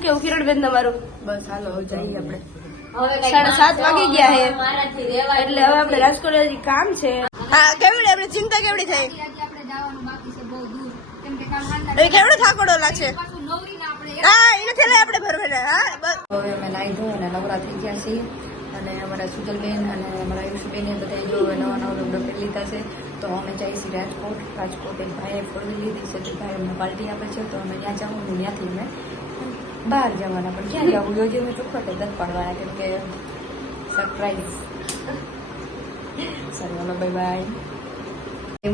શું કેવું કિરણબેન તમારું? બસ હાલો જઈએ આપણે. 7:30 વાગી ગયા છે એટલે હવે આપણે રાજકોટ કામ છે. હા કેવડી આપણે ચિંતા કેવડી થઈ? એ કેવડો થાકોડો લાગશે? હા એને થેલે આપણે ભરવાના. હા હવે અમે નાઈ ધોઈ અને નવરા થઈ ગયા છીએ અને અમારા સુજલબેન અને અમારા આયુષબેને બધા જો નવા નવા લુગડા પહેરી લીધા છે. તો અમે જઈએ છીએ રાજકોટ એક ભાઈએ ફોરવી લીધી છે તો ભાઈ અમને પાર્ટી આપે છે તો અમે ત્યાં જવું ને ત્યાંથી અમે બહાર જવાના. પણ ક્યાં જવું યોજે અમે ચોખ્ખા દત પાડવાના કેમ કે surprise. Sir hello bye bye.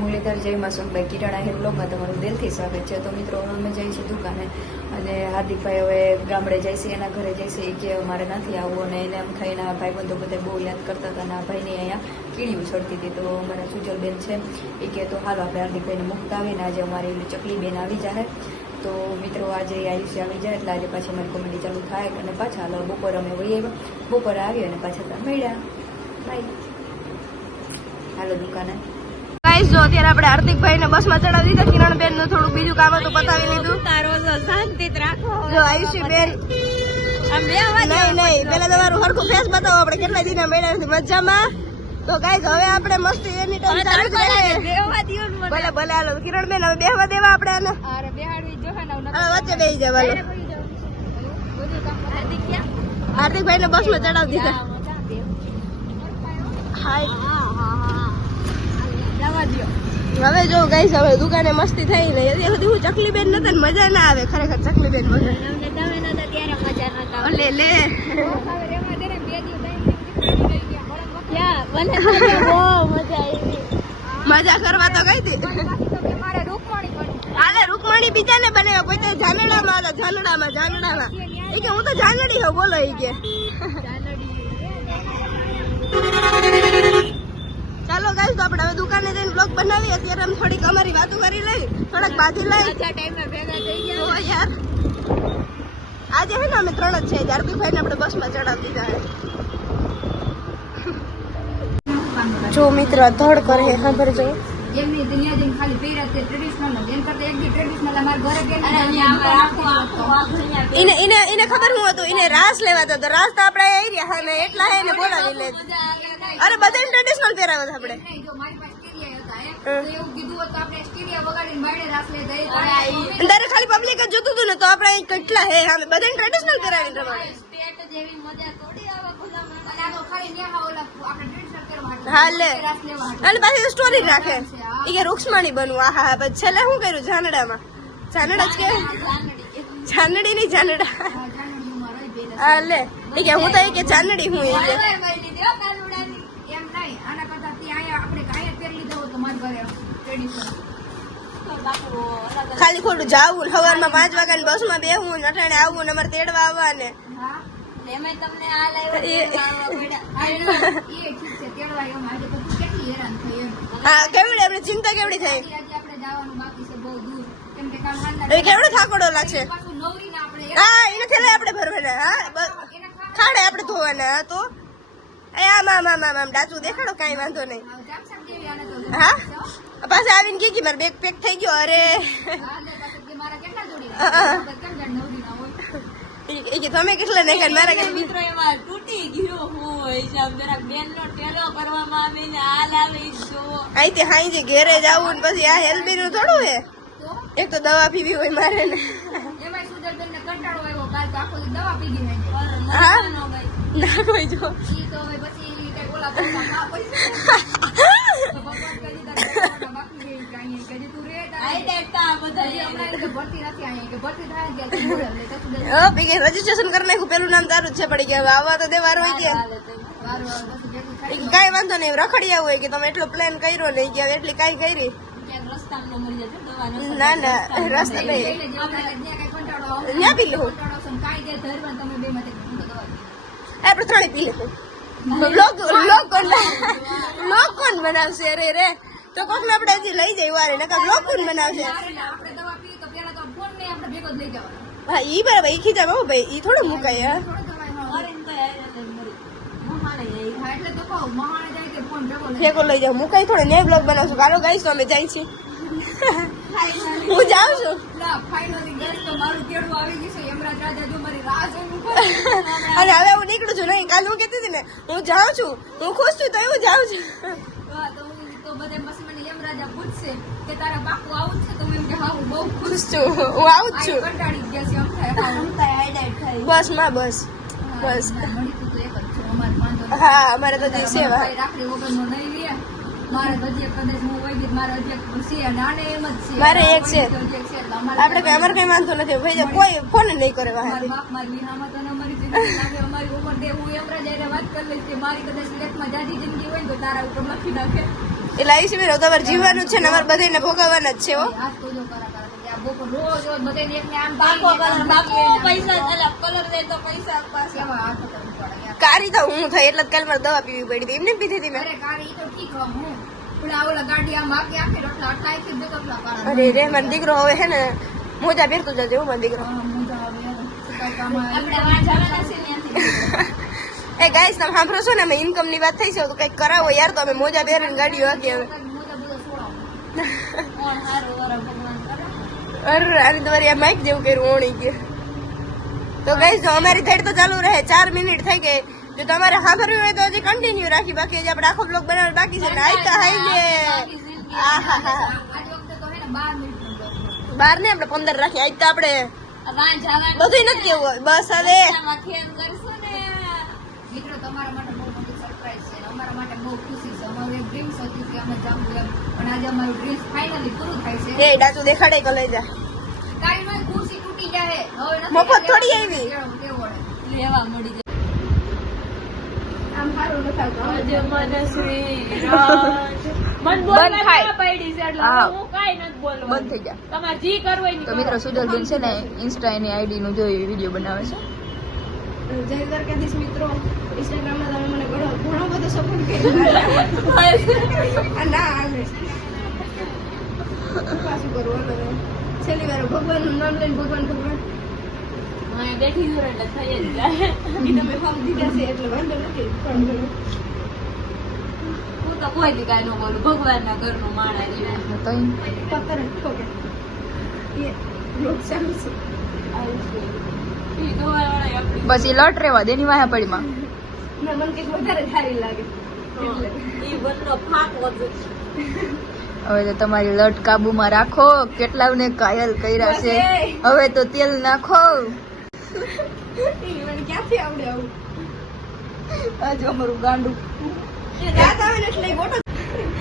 Murlidhar જય માસુમભાઈ કિરણ આહિર બ્લોગમાં તમારું દિલથી સ્વાગત છે. તો મિત્રો અમે જઈએ છીએ દુકાને અને હાર્દિકભાઈ હવે ગામડે જાય છે એના ઘરે જાય છે કે મારે નથી આવવું અને એને એમ થઈને ભાઈબંધો બધા બહુ યાદ કરતા હતા અને આ ભાઈને અહીંયા કીડીયું ચડતી હતી. તો અમારા સુજલબેન છે એ કે તો હાલો આપણે હાર્દિકભાઈને મૂકતા આવીને આજે અમારી ચકલી બેન આવી જાય. તો મિત્રો આજે આયુષ્ય આવી જાય એટલે આજે પાછી અમારી કોમેડી ચાલુ થાય અને પાછા હાલો બપોરે અમે વહી આવ્યા. બપોરે આવી અને પાછા ત્યાં મળ્યા. બાય. હાલો દુકાને. ગાઈસ જો અત્યારે આપણે હાર્દિકભાઈ ને બસમાં ચડાવી દીધા. કિરણબેન નું થોડું બીજું કામ હતું પતાવી લીધું. શાંતિ રાખો. જો આયુષીબેન નહીં પેલા તમારું હરખું ફેસ બતાવો. આપણે કેટલા દિન મળ્યા નથી મજામાં. તો ગાઈસ હવે આપણે મસ્તી એની ટાઈમ ચાલુ છે. ભલે ભલે હાલો કિરણબેન હવે બેહવા દેવા આપણે આને. વચ્ચે બેસી જાવ હાલો. હાર્દિકભાઈ ને બસમાં ચડાવી દીધા. હાય હવે જો ગાઈસ હવે દુકાને મસ્તી થઈ ને અત્યાર સુધી હું ચકલીબેન નતા ને મજા ના આવે ખરેખર ચકલીબેન વગર. લે લે મજા કરવા તો ગઈ હતી. હાલે રૂકમણી બીજા ને બનાવ્યા કોઈ તો જાનડામાં જાનડામાં એ કે હું તો જાનડી હોઉં બોલો એ કે. ચાલો ગાઈસ તો આપણે હવે દુકાને જઈને બ્લોગ બનાવી. અત્યારે અમે થોડીક અમારી વાતો કરી લઈ થોડાક બાંધી લઈ યાર. આજે હે ને અમે 3 જ છે. હાર્દિકભાઈ ને આપણે બસમાં ચડાવી દીધા. જો મિત્ર ધડ કરે ખબર જો એમની દુનિયા જેમ ખાલી પહેર્યા તે ટ્રેડિશનલ એમ કરતા એક દી ટ્રેડિશનલ અમાર ઘરે ગઈ એને ખબર હું હતું એને રાસ લેવાતા તો રાસ તો આપણે એરિયા હા ને એટલા હે ને બોલાવી લે. અરે બધાને ટ્રેડિશનલ પહેરાવે આપણે. જો મારી પાસે સ્ટીરિયા હતા તો એવું કીધું હતું આપણે સ્ટીરિયા વગાડીને બાયડે રાસ લે દે. અંદર ખાલી પબ્લિક જ જોતું હતું ને તો આપણે કેટલા હે હા બધાને ટ્રેડિશનલ પહેરાવીને રમાડે. સ્ટેટ જેવી મજા થોડી આવે ખુલ્લામાં. અને આ તો ખાલી નેહા ઓલા આપણે ટ્રેડિશનલ કરવા હા લે અને પાછી સ્ટોરી રાખે એ કે રૂક્ષ્મણી બનવું. આ હા પછી છેલ્લે શું કર્યું જાનડામાં જાનડા જ કે જાનડી ની જાનડા. હા લે એ કે હું તો એ કે જાનડી હું એ કે ખાલી ખોટું જાવું સવારમાં 5 વાગ્યા બસ માં બેહવું ને અઠાણે આવવું ને અમારે તેડવા આવવા ને હા કેવડી આપણે ચિંતા કેવડી થઈ? એ કેવડો થાકોડો લાગશે? હા એને થેલે આપણે ભરવાના. હા ખાડે આપણે ધોવાના. તો એ આમ ડાચું દેખાડો કઈ વાંધો નહીં. હા પાછા આવીને કે મારે બેગ પેક થઈ ગયો. અરે તમે કેટલા ને મારા કઈ મિત્રો એમાં તૂટી ગયો હોય બેન નો ટેલો કરવામાં આવે ને હાલ આવે જો આઈ હાઈ જે ઘેરે જાવું ને પછી આ હેલ્ધી નું થોડું હે. એક તો દવા પીવી હોય મારે ને એમાં સુજલબેન ને કંટાળો આવ્યો કાલ તો આખો દવા પી ગઈ. હા ના કોઈ જો ઈ તો હવે પછી કઈ ઓલા પૈસા રજીસ્ટ્રેશન કરી નાખ્યું. પેલું નામ તારું જ છે પડી ગયા. આવવા તો દેવાર હોય કે કઈ વાંધો નહીં રખડી આવું હોય કે તમે એટલો પ્લાન કર્યો નહીં કે એટલી કઈ કરી ના ના રસ્તા નહીં ત્યાં પી લઉં આપણે 3 પી લઉં. લોક કોણ બનાવશે? અરે રે તો કોક ને આપણે હજી લઈ જાય વારે નકા લોક કોણ બનાવશે? હા ઈ બરાબર ઈ ખીજા બહુ ભાઈ ઈ થોડું મુકાય. ફેકો લઈ જાવ મુકાઈ થોડે ને બ્લોગ બનાવશું. કાલો ગાઈશ તો અમે જાય છીએ. હું જાઉં છું. યમરાજા જો મારી રાહ જોઈને ઊભા છે. અને હવે હું નીકળું છું નહીં કાલ હું કહેતી હતી ને હું જાઉં છું હું ખુશ છું તો હું જાઉં છું હા, તો બધે પછી મને યમરાજા પૂછશે કે તારા બાપુ આવું જ છે તો હું એમ કે હા હું બહુ ખુશ ખુશ છું હું આવું જ છું કંટાળી ગયા છે એમ થાય. બસ માં બસ બસ મળી તો એક જ છે અમારે વાંધો નથી. હા અમારે તો જે સેવા ભાઈ રાખડી વગરનો નહીં રે. મારે હજી એક કદાચ હું હોય ગઈ મારે હજી એક છે અને આને એમ જ છે. મારે એક છે. હજી એક છે એટલે અમારે આપણે કઈ અમારે કઈ વાંધો નથી ભાઈ કોઈ ફોન નહીં કરે મારા વાહ બાપ મારી વિહામાં તો ન મરી જતી લાગે અમારી ઉંમર દે હું યમરાજા એને વાત કરી લઈશ કે મારી કદાચ લેખમાં જાજી જિંદગી હોય ને તો તારા ઉપર લખી નાખે. એટલે આયુષ બેન તમારે જીવવાનું છે ને અમારે બધાને ભોગવવાના જ છે હો આજ તો જો કરા કે આ બપોર રોજ રોજ બધાને એકને આમ બાપો બાકી બાપો પૈસા અલા કલર દે તો પૈસા આપવા કેવા હાથ કરવું પડે યાર. કારી તો હું થઈ એટલે કાલ મારે દવા પીવી પડી હતી એમને પીધી હતી મેં અરે કારી ઈ તો ઠીક હો હું ઓલા ઓલા ગાડી આમ આખી આખી રખલા અટાઈ થી દેતો એટલા કારા અરે રે મારો દીકરો હવે હે ને મોજા પહેરતો જજે હું મારો દીકરો મુંજા આવે આપણે વાં જવાના છે ત્યાંથી એ ગાઈસ તમે સાંભળો છો ને અમે ઇન્કમ ની વાત થઈ છે તો કઈક કરાવો યાર તો અમે મોજા પહેરીને ગાડીઓ હાકી હવે અરે આની તમારી આ માઇક જેવું કર્યું ઓણી કે તો ગાઈસ જો અમારી થેડ તો ચાલુ રહે 4 મિનિટ થઈ ગઈ જો તમારે સાંભળવું હોય તો હજી કન્ટિન્યુ રાખી બાકી હજી આપણે આખો બ્લોગ બનાવવાનો બાકી છે નાઈતા હાઈ ગે આહા હા આજ વખતે તો હે ને 12 મિનિટ બાર ને આપણે 15 રાખી આજ તો આપણે બધું નથી કેવું હોય બસ હવે મિત્રો તમારા માટે બહુ મોટી સરપ્રાઈઝ છે અમારા માટે બહુ ખુશી છે અમારું એક ડ્રીમ્સ હતું કે અમે જાવું એમ પણ આજે અમારું ડ્રીમ્સ ફાઇનલી પૂરું થાય છે એ ડાચું દેખાડે કે લઈ જા કાઈ નો ખુરશી તૂટી જાય હવે નથી મફત થોડી આવી. લેવા મળી જાય આમ સારું ન થાતું બંધ થઈ ગયા તો મિત્રો સુજલબેન છે ને ઇન્સ્ટા એની આઈડી નું જોઈ વિડીયો બનાવે છે. જય દ્વારકાધીશ મિત્રો ઇન્સ્ટાગ્રામમાં તમે મને ઘણો બધો સપોર્ટ કર્યો ના આવે પાછું કરવું હવે છેલ્લી વાર ભગવાનનું નામ લઈને ભગવાન તમે ફોર્મ દીધા છે એટલે વાંધો નથી હું તો કોઈ દી કાંઈ ન બોલું ભગવાનના ઘરનું માણસ છે. તો પત્તર ઠોકે એ લોક ચાલુ છે બસ એ લટ રેવા દે એની વાહે પડીમાં ના મને કંઈક વધારે સારી લાગે હવે તો તમારી લટ કાબુમાં રાખો કેટલાને કાયલ કર્યા છે હવે તો તેલ નાખો. મને ક્યાંથી આવડે આવું આજ અમારું ગાંડું. રાત આવે ને એટલે ગોટો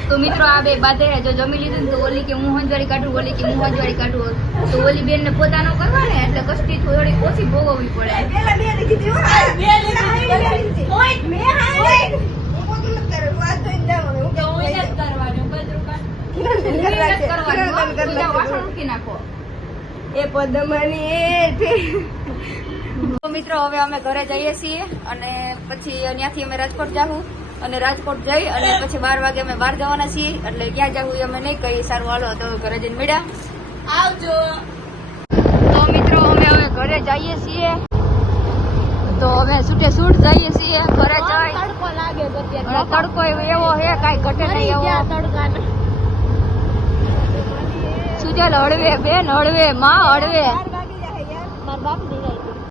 તો મિત્રો આ બે બાધે જો જમી લીધું ને તો ઓલી કે હું હંજવાળી કાઢું ઓલી કે હું હંજવાળી કાઢું તો ઓલી બેન ને પોતાનો કરવા ને એટલે કષ્ટી થોડી ઓછી ભોગવવી પડે. પેલા બે લીધી હો બે લીધી ઓય મે હાય હું પોતું ન કરું વાત જોઈને જાવ હું તો હું જ કરવાનું બધું વાસણ મૂકી નાખો. એ પદમની તો મિત્રો હવે અમે ઘરે જઈએ છીએ અને પછી ત્યાંથી અમે રાજકોટ જાવું અને રાજકોટ જઈ અને પછી 12 વાગે અમે બહાર જવાના છીએ એટલે ક્યાં જવું અમે નહીં કહી. સારું હાલો તો ઘરે જઈને મળ્યા આવજો તો મિત્રો અમે હવે ઘરે જઈએ છીએ તો અમે છૂટે છૂટ જઈએ છીએ ઘરે જઈ તડકો લાગે અને તડકો એવો હે કાંઈ ઘટે નહીં એવો તડકાને સુજલ હળવે બેન હળવે માં હળવે.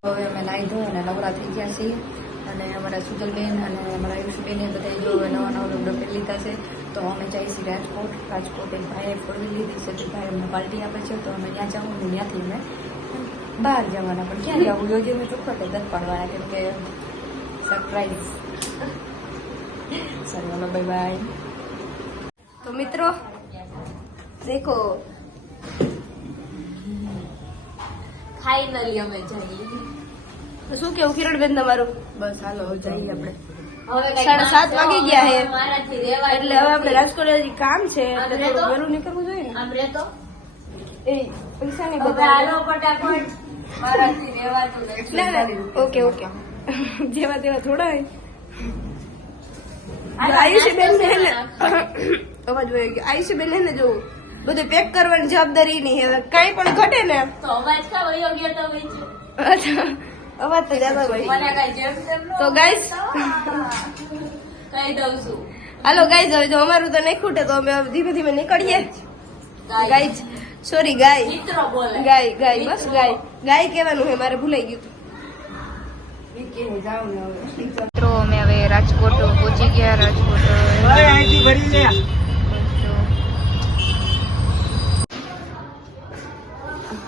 હવે અમે નાહી ધોઈ અને નવરા થઈ ગયા છીએ અને અમારા સુજલબેન અને અમારા આયુષબેને બધા જો નવા નવા લુગડા પહેરી લીધા છે તો અમે જઈએ છીએ રાજકોટ એક ભાઈએ ફોરવી લીધી છે તો ભાઈ અમને પાર્ટી આપે છે તો અમે ત્યાં જવું ને ત્યાંથી અમે બહાર જવાના પણ ક્યાં જવું યોજે મેં ચોખ્ખા દસ પાડવાના કેમ કે સરપ્રાઈઝ. સારું હાલો બાય બાય. તો મિત્રો દેખો ફાઇનલી અમે જઈએ. તો શું કેવું કિરણબેન તમારું બસ હાલો હવે જઈએ આપણે. હવે 7:30 વાગી ગયા છે મારાથી રેવાય એટલે હવે આપણે રાજકોટ હજી કામ છે એટલે આમ થોડું રહેતો? વહેલું નીકળવું જોઈએ ને આમ રહેતો એ પૈસા નહીં હવે બધા હાલો ફટાફટ મારાથી રેવાતું નથી. ના ના ઓકે ઓકે જેવા તેવા થોડા હોય આયુષબેન ને હે ને અવાજ વહી ગયો આયુષબેન હે ને જો બધું પેક કરવાની જવાબદારી નહીં હવે કઈ પણ ઘટે ને તો અવાજ કા વયો ગયો તો વચ્ચે? અચ્છા, અવાજ તો જ્યાદા ભાઈ મને કાંઈ જેમ તેમ ન તો ગાઈસ કહી દઉં છું. હાલો ગાઈસ હવે જો અમારું તો નહીં ખૂટે તો અમે હવે ધીમે ધીમે નીકળીએ ગાઈસ સોરી ગાય મિત્રો બોલે ગાય બસ ગાય કહેવાનું છે મારે ભૂલાઈ ગયું મિત્રો અમે હવે રાજકોટ પહોંચી ગયા. રાજકોટ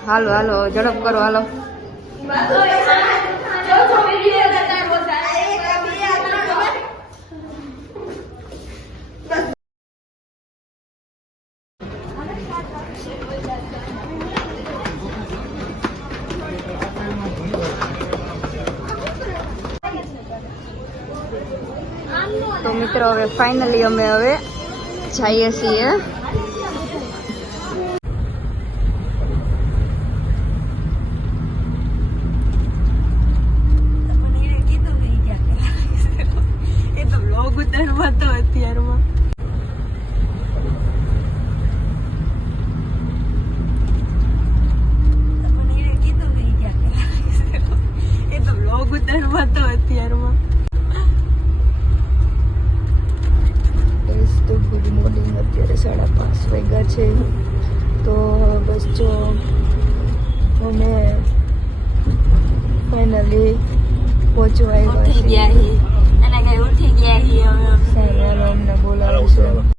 હાલો હાલો ઝડપ કરો હાલો. તો મિત્રો હવે ફાઇનલી અમે હવે જઈએ છીએ. એ તો બ્લોગ ઉતારવા તો અત્યારમાં એ તો બ્લોગ ઉતારવા તો અત્યારમાં તો ગુડ મોર્નિંગ. અત્યારે 5:30 વાગ્યા છે. તો બસ જો અમે ફાઇનલી પહોંચવા આવ્યા છીએ. ઉઠી ગયા છીએ. સારા અમને બોલાવે છે.